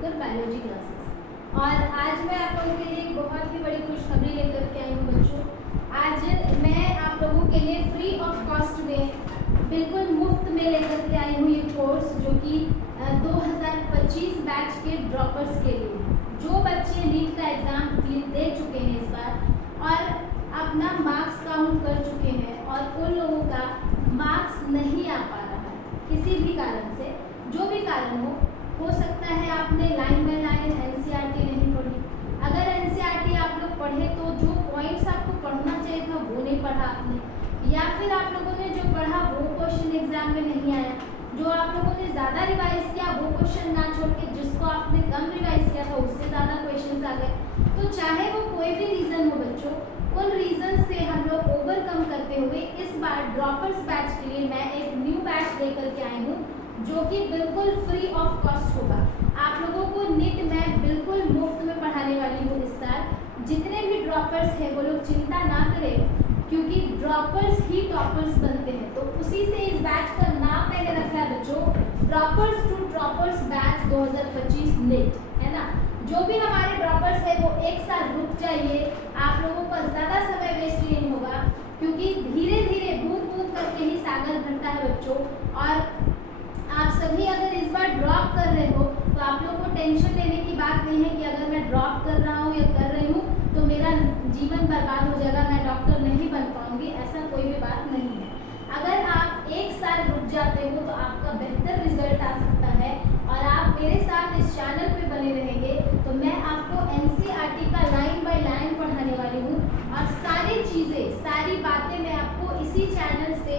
लेकर biology classes. और आज मैं आप लोगों के लिए एक बहुत ही बड़ी खुशखबरी लेकर के आई हूँ बच्चों। आज मैं आप लोगों के लिए फ्री ऑफ कॉस्ट में बिल्कुल मुफ्त में लेकर के आई हूँ ये कोर्स, जो कि 2025 बैच के ड्रॉपर्स के लिए, जो बच्चे नीट का एग्ज़ाम दे चुके हैं इस बार और अपना मार्क्स काउंट कर चुके हैं और उन लोगों का मार्क्स नहीं आ पा रहा है किसी भी कारण से, जो भी कारण हो सकता है आपने लाइन बाय लाइन एनसीईआरटी नहीं पढ़ी। अगर एनसीईआरटी आप लोग पढ़े तो जो पॉइंट्स आपको पढ़ना चाहिए था वो नहीं पढ़ा आपने, या फिर आप लोगों ने जो पढ़ा वो क्वेश्चन एग्जाम में नहीं आया, जो आप लोगों ने ज़्यादा रिवाइज किया वो क्वेश्चन ना छोड़ के जिसको आपने कम रिवाइज किया था उससे ज़्यादा क्वेश्चन आ गए। तो चाहे वो कोई भी रीज़न हो बच्चों, उन रीज़न से हम लोग ओवरकम करते हुए इस बार ड्रॉपर्स बैच के लिए मैं एक न्यू बैच लेकर के आई हूँ, जो कि बिल्कुल फ्री ऑफ कॉस्ट होगा। आप लोगों को नीट मैं बिल्कुल मुफ्त में पढ़ाने वाली हूँ इस साल। जितने भी ड्रॉपर्स हैं वो लोग चिंता ना करें, क्योंकि ड्रॉपर्स ही टॉपर्स बनते हैं। तो उसी से इस बैच का नाम मैंने रखा है बच्चों, droppers to toppers batch 2025 NEET, है ना। जो भी हमारे ड्रॉपर्स है वो एक साल रुक जाइए, आप लोगों का ज़्यादा समय वेस्ट नहीं होगा, क्योंकि धीरे धीरे बूंद बूंद करके ही सागर भरता है बच्चों। और आप सभी अगर इस बार ड्रॉप कर रहे हो तो आप लोगों को टेंशन लेने की बात नहीं है कि अगर मैं ड्रॉप कर रहा हूँ या कर रही हूँ तो मेरा जीवन बर्बाद हो जाएगा, मैं डॉक्टर नहीं बन पाऊंगी, ऐसा कोई भी बात नहीं है। अगर आप एक साल रुक जाते हो तो आपका बेहतर रिजल्ट आ सकता है और आप मेरे साथ इस चैनल पे बने रहेंगे तो मैं आपको एनसीईआरटी का लाइन बाय लाइन पढ़ाने वाली हूँ और सारी चीज़ें, सारी बातें मैं आपको इसी चैनल से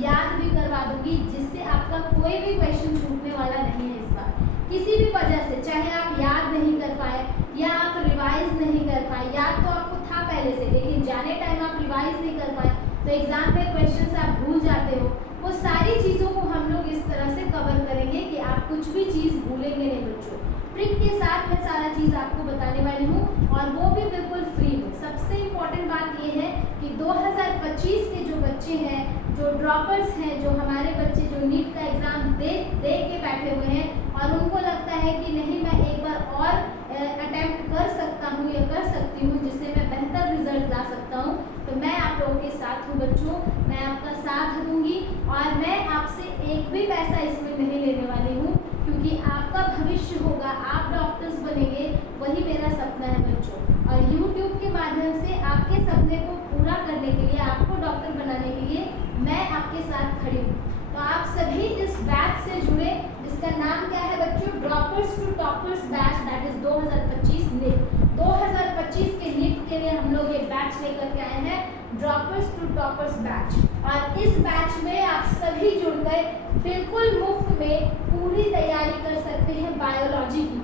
याद भी करवा दूंगी, जिससे आपका कोई भी क्वेश्चन छूटने वाला नहीं है इस बार किसी भी वजह से। चाहे आप याद नहीं कर पाए या आप रिवाइज नहीं कर पाए, याद तो आपको था पहले से लेकिन जाने टाइम आप रिवाइज नहीं कर पाए तो एग्जाम पे क्वेश्चन आप भूल जाते हो, वो सारी चीज़ों को हम लोग इस तरह से कवर करेंगे कि आप कुछ भी चीज़ भूलेंगे नहीं बच्चों। ट्रिक के साथ मैं सारा चीज़ आपको बताने वाली हूँ और वो भी बिल्कुल फ्री में। सबसे इम्पोर्टेंट बात ये है कि 2025 के जो बच्चे हैं, जो ड्रॉपर्स हैं, जो हमारे बच्चे जो नीट का एग्ज़ाम दे के बैठे हुए हैं और उनको लगता है कि नहीं मैं एक बार और अटेम्प्ट कर सकता हूँ या कर सकती हूँ जिससे मैं बेहतर रिजल्ट ला सकता हूँ, तो मैं आप लोगों के साथ हूँ बच्चों। मैं आपका साथ दूंगी और मैं आपसे एक भी पैसा इसमें नहीं लेने वाली हूँ, क्योंकि आपका भविष्य होगा, आप डॉक्टर्स बनेंगे, वही मेरा सपना है बच्चों। और YouTube के माध्यम से आपके सपने को पूरा करने के लिए, आपको डॉक्टर बनाने के लिए मैं आपके साथ खड़ी हूँ। तो आप सभी इस बैच से जुड़े, जिसका नाम क्या है बच्चों, droppers to toppers batch, that is 2025 NEET. 2025 के नीट के लिए हम लोग ये बैच लेकर के आए हैं, ड्रॉपर्स टू टॉपर्स बैच। और इस बैच में आप सभी जुड़ गए, बिल्कुल मुफ्त में पूरी तैयारी कर सकते हैं बायोलॉजी की।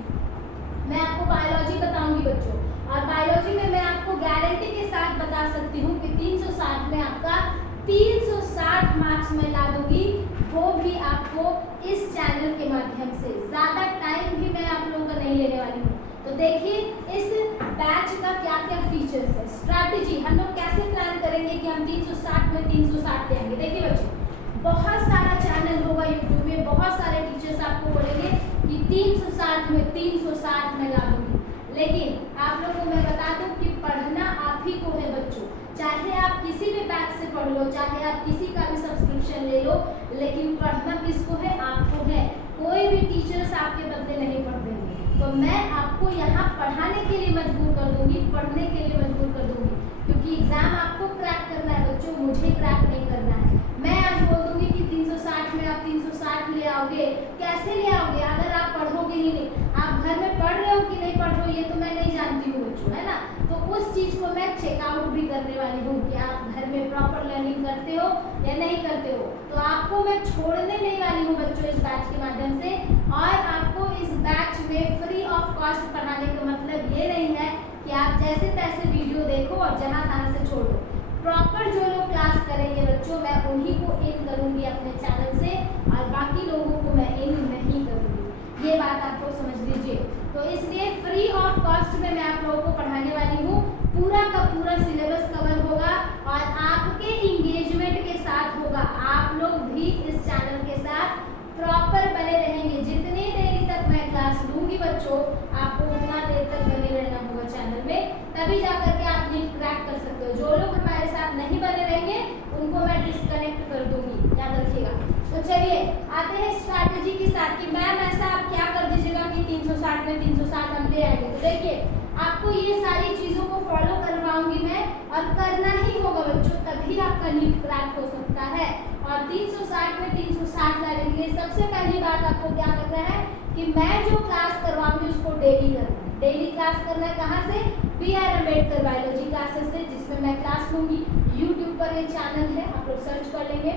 मैं आपको बायोलॉजी बताऊंगी बच्चों, और बायोलॉजी में मैं आपको गारंटी के साथ बता सकती हूँ कि 360 में आपका 360 मार्क्स मैं ला दूंगी, वो भी आपको इस चैनल के माध्यम से। ज़्यादा टाइम भी मैं आप लोगों का नहीं लेने वाली हूँ। तो देखिए इस बैच का क्या क्या फीचर्स है, स्ट्रैटेजी हम लोग कैसे प्लान करेंगे कि हम 360 में 360 ले आएंगे। देखिए बच्चों, बहुत सारा चैनल होगा यूट्यूब में, बहुत सारे टीचर्स आपको बोलेंगे कि 360 में 360 में ला दूंगी, लेकिन आप लोगों को मैं बता दूं कि पढ़ना आप ही को है बच्चों। चाहे आप किसी भी बैच से पढ़ लो, चाहे आप किसी का भी सब्सक्रिप्शन ले लो, लेकिन पढ़ना किसको है, आपको है। कोई भी टीचर्स आपके बदले नहीं पढ़ देंगे। तो मैं आपको यहाँ पढ़ाने के लिए मजबूर कर दूंगी, पढ़ने के लिए मजबूर कर दूंगी, क्योंकि एग्जाम आपको क्रैक करना है बच्चों, मुझे क्रैक नहीं करना है। मैं आज बोल दूंगी कि 360 में आप 360 ले आओगे, कैसे ले आओगे अगर आप पढ़ोगे ही नहीं। आप घर में पढ़ रहे हो कि नहीं पढ़ रहे हो ये तो मैं नहीं जानती हूँ बच्चों, है ना। तो उस चीज़ को मैं चेकआउट भी करने वाली हूँ कि आप घर में प्रॉपर लर्निंग करते हो या नहीं करते हो। तो आपको मैं छोड़ने नहीं वाली हूँ बच्चों इस बैच के माध्यम से। और आपको इस बैच में फ्री ऑफ कॉस्ट पढ़ाने का मतलब ये नहीं है कि आप जैसे तैसे वीडियो देखो और जहाँ तहाँ से छोड़ दो। प्रॉपर जो लोग क्लास करेंगे बच्चों, मैं उन्हीं को इन करूँगी अपने चैनल से और बाकी लोगों को मैं इन नहीं करूँगी। ये बात आपको समझ लीजिए। तो इसलिए फ्री ऑफ कॉस्ट में मैं आप लोगों को पढ़ाने वाली हूँ, पूरा का पूरा सिलेबस कवर होगा और आपके इंगेजमेंट के साथ होगा। आप लोग भी इस चैनल के साथ प्रॉपर बने रहेंगे। जितनी देरी तक मैं क्लास लूँगी बच्चों बच्चों आपको उतना देर तक बने रहना होगा चैनल में, तभी जाकर के आप नीट क्रैक कर सकते हो। जो लोग हमारे साथ नहीं बने रहेंगे उनको मैं डिस्कनेक्ट कर दूंगी, याद रखिएगा। तो चलिए आते हैं स्ट्रैटेजी के साथ कि मैम ऐसा आप क्या कर दीजिएगा कि 360 में 360 हम ले आएंगे। तो देखिए आपको ये सारी चीज़ों को फॉलो करवाऊंगी मैं, और करना ही होगा बच्चों, तभी आपका नीट क्रैक हो सकता है। और 360 में 360 लाने के लिए सबसे पहली बात आपको क्या करना है कि मैं जो क्लास करवाऊंगी उसको डेली करना है। डेली क्लास करना है कहाँ से? BR अम्बेडकर बायोलॉजी क्लासेस से, जिसमें मैं क्लास लूंगी। यूट्यूब पर ये चैनल है, आप लोग सर्च कर लेंगे।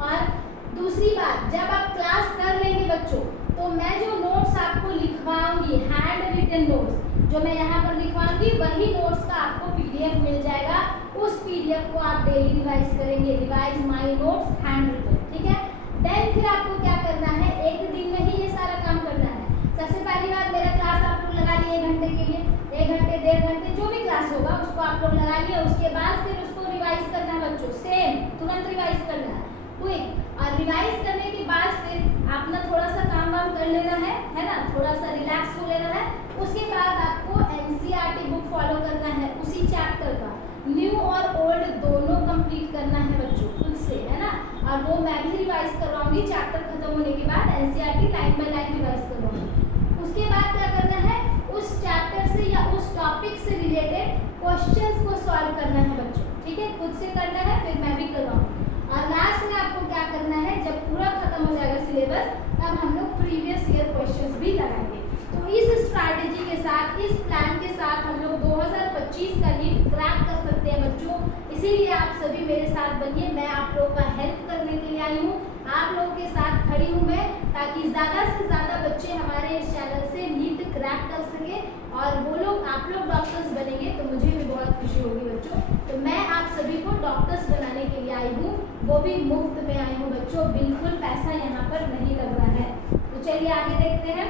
और दूसरी बात, जब आप क्लास कर लेंगे बच्चों, तो मैं जो नोट्स आपको लिखवाऊंगी, हैंड रिटन नोट्स जो मैं यहाँ पर लिखवाऊंगी, वही नोट्स का आपको PDF मिल जाएगा। उस PDF को आप डेली रिवाइज करेंगे, revise my notes hand written, ठीक है। देन फिर आपको क्या करना है, एक दिन में ही ये सारा काम करना है। सबसे पहली बात, मेरा क्लास आप लोग लगा लिए 1 घंटे के लिए, 1 घंटे 1.5 घंटे जो भी क्लास होगा उसको आप लोग लगा लिया। उसके बाद फिर उसको रिवाइज करना है बच्चों, सेम तुरंत रिवाइज करना है, क्विक। और रिवाइज करने के बाद फिर अपना थोड़ा सा काम वाम कर लेना है ना, थोड़ा सा रिलैक्स हो लेना है। उसके बाद आपको NCERT बुक फॉलो करना है, उसी चैप्टर का न्यू और ओल्ड दोनों कंप्लीट करना है बच्चों खुद से, है ना। और वो मैं भी रिवाइज करवाऊंगी चैप्टर खत्म होने के बाद, NCERT line by line revise करवाऊंगी। उसके बाद क्या करना है, उस चैप्टर से या उस टॉपिक से रिलेटेड क्वेश्चंस को सॉल्व करना है बच्चों, ठीक है, खुद से करना है, फिर मैं भी करवाऊंगी। और लास्ट में आपको क्या करना है, जब पूरा खत्म हो जाएगा सिलेबस, तब हम लोग प्रीवियस ईयर क्वेश्चंस भी लगाएंगे। तो इस स्ट्रैटेजी के साथ, इस प्लान के साथ हम लोग 2025 का नीट क्रैक कर सकते हैं बच्चों। इसीलिए आप सभी मेरे साथ बनिए, मैं आप लोगों का हेल्प करने के लिए आई हूँ, आप लोगों के साथ खड़ी हूँ मैं, ताकि ज़्यादा से ज़्यादा बच्चे हमारे इस चैनल से नीट क्रैक कर सके और वो लोग, आप लोग डॉक्टर्स बनेंगे तो मुझे भी बहुत खुशी होगी बच्चों। तो मैं आप सभी को डॉक्टर्स बनाने के लिए आई हूँ, वो भी मुफ्त में आई हूँ बच्चों, बिल्कुल पैसा यहाँ पर नहीं लग रहा है। तो चलिए आगे देखते हैं।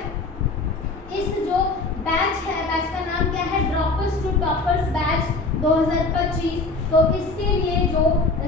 इस जो बैच है, बैच का नाम क्या है, ड्रॉपर्स टू टॉपर्स बैच 2025। तो इसके लिए जो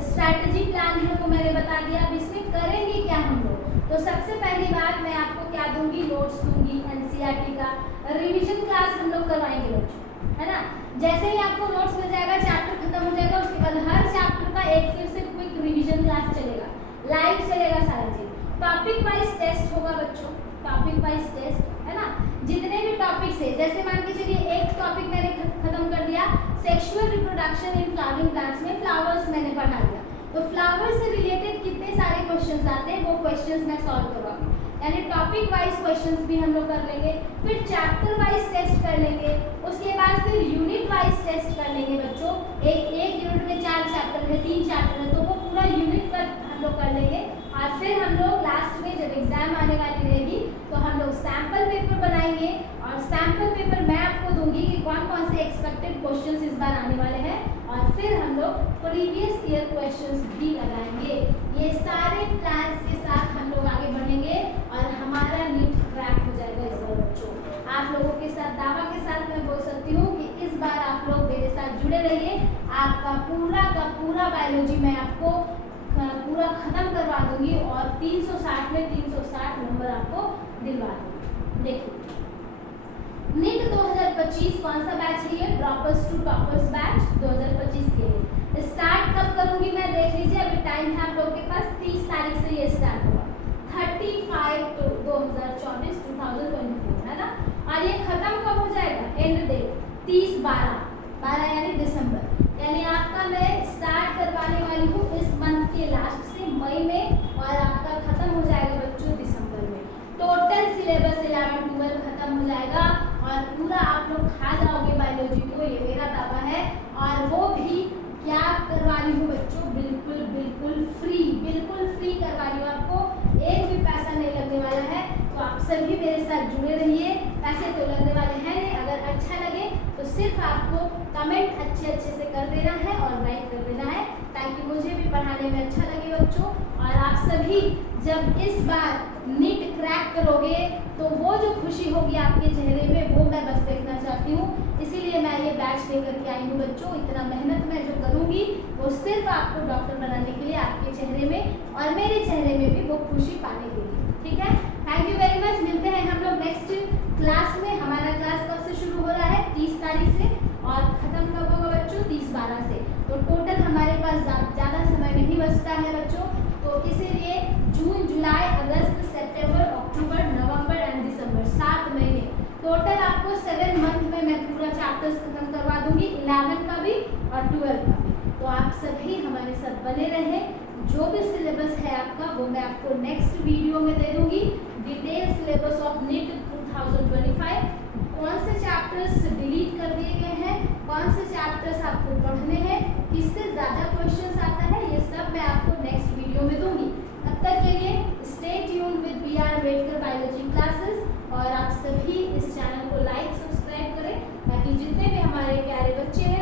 स्ट्रैटेजी प्लान है वो मैंने बता दिया। अब इसमें करेंगे क्या हम लोग, तो सबसे पहली बात मैं आपको क्या दूंगी, नोट्स दूंगी, NCERT का रिवीजन क्लास हम लोग करवाएंगे बच्चों, है ना। जैसे ही आपको नोट्स मिल जाएगा, चैप्टर खत्म हो जाएगा, उसके बाद हर चैप्टर का एक फिर से क्विक रिवीजन क्लास चलेगा, लाइव चलेगा सारा चीज। टॉपिक वाइज टेस्ट होगा बच्चों, टॉपिक वाइज टेस्ट, है ना। जितने भी टॉपिक्स है, जैसे मान के चलिए एक टॉपिक मैंने खत्म कर दिया, sexual reproduction in flowering plants में फ्लावर्स मैंने पढ़ा दिया, तो फ्लावर्स से रिलेटेड कितने सारे क्वेश्चंस आते हैं वो क्वेश्चंस मैं सॉल्व करवाऊंगी। यानी टॉपिक वाइज क्वेश्चंस भी हम लोग कर लेंगे, फिर चैप्टर वाइज टेस्ट कर लेंगे, उसके बाद फिर यूनिट वाइज टेस्ट कर लेंगे बच्चों। एक यूनिट में 4 चैप्टर है, 3 चैप्टर है, तो वो पूरा यूनिट पर हम लोग कर लेंगे। और फिर हम लोग लास्ट में जब एग्जाम आने वाली रहेगी तो हम लोग सैम्पल पेपर बनाएंगे, और सैम्पल पेपर मैं आपको दूंगी कि कौन कौन से एक्सपेक्टेड क्वेश्चंस इस बार आने वाले हैं, और फिर हम लोग प्रीवियस ईयर क्वेश्चंस भी लगाएंगे। ये सारे प्लान्स के साथ हम लोग आगे बढ़ेंगे और हमारा नीट क्रैक हो जाएगा इस बार बच्चों। आप लोगों के साथ दावा के साथ मैं बोल सकती हूँ कि इस बार आप लोग मेरे साथ जुड़े रहिए, आपका पूरा का पूरा बायोलॉजी मैं आपको पूरा खत्म करवा दूंगी और 360 में 360 नंबर आपको दिलवा दूंगी। देखिए नीट 2025 कौन सा बैच है, ये ड्रॉपर्स टू टॉपर्स बैच 2025 के लिए। स्टार्ट कब करूंगी मैं, देख लीजिए, अभी टाइम है आप लोगों के पास, 30 तारीख से ये स्टार्ट होगा, 35 to 2024 है ना। और ये खत्म कब हो जाएगा, एंड डेट 30/12 यानी दिसंबर, यानी आपका मैं स्टार्ट करवाने वाली हूँ इस मंथ के लास्ट से, मई में, और आपका खत्म हो जाएगा बच्चों दिसंबर में। टोटल सिलेबस 11-12 खत्म हो जाएगा और पूरा आप लोग खा जाओगे बायोलॉजी को, ये मेरा दावा है। और वो भी क्या करवा रही हूँ बच्चों, बिल्कुल बिल्कुल फ्री करवा रही हूँ आपको, एक भी पैसा नहीं लगने वाला है। तो आप सभी मेरे साथ जुड़े रहिए, पैसे तो लगने वाले हैं नहीं, अगर अच्छा लगे तो सिर्फ आपको कमेंट अच्छे से कर देना है और लाइक कर देना है, ताकि मुझे भी पढ़ाने में अच्छा लगे बच्चों। और आप सभी जब इस बार नीट क्रैक करोगे तो वो जो खुशी होगी आपके चेहरे में, वो मैं बस देखना चाहती हूँ। इसीलिए मैं ये बैच लेकर के आई हूँ बच्चों। इतना मेहनत मैं जो करूँगी वो सिर्फ आपको डॉक्टर बनाने के लिए, आपके चेहरे में और मेरे चेहरे में भी वो खुशी पाने के लिए, ठीक है। Thank you very much. मिलते हैं हम लोग नेक्स्ट क्लास में हमारा क्लास कब से शुरू हो रहा है? 30 तारीख से, और ख़त्म कब होगा बच्चों? 30/12 से। तो टोटल हमारे पास ज़्यादा समय नहीं बचता है बच्चों, तो इसीलिए जून, जुलाई, अगस्त, सितंबर, अक्टूबर, नवंबर एंड दिसंबर 7 महीने टोटल आपको 7 मंथ में मैं पूरा चैप्टर्स खत्म करवा दूंगी, 11 का भी और 12 का भी। तो आप सभी हमारे साथ बने रहें। जो भी सिलेबस है आपका वो मैं आपको नेक्स्ट वीडियो में दे दूंगी। डिटेल सिलेबस ऑफ नीट 2025, कौन से चैप्टर्स डिलीट कर दिए गए हैं, कौन से चैप्टर्स आपको पढ़ने हैं, किससे ज़्यादा क्वेश्चंस आता है, ये सब मैं आपको नेक्स्ट वीडियो में दूंगी। तब तक के लिए stay tuned with BR Ambedkar biology classes, और आप सभी इस चैनल को लाइक सब्सक्राइब करें ताकि जितने भी हमारे प्यारे बच्चे हैं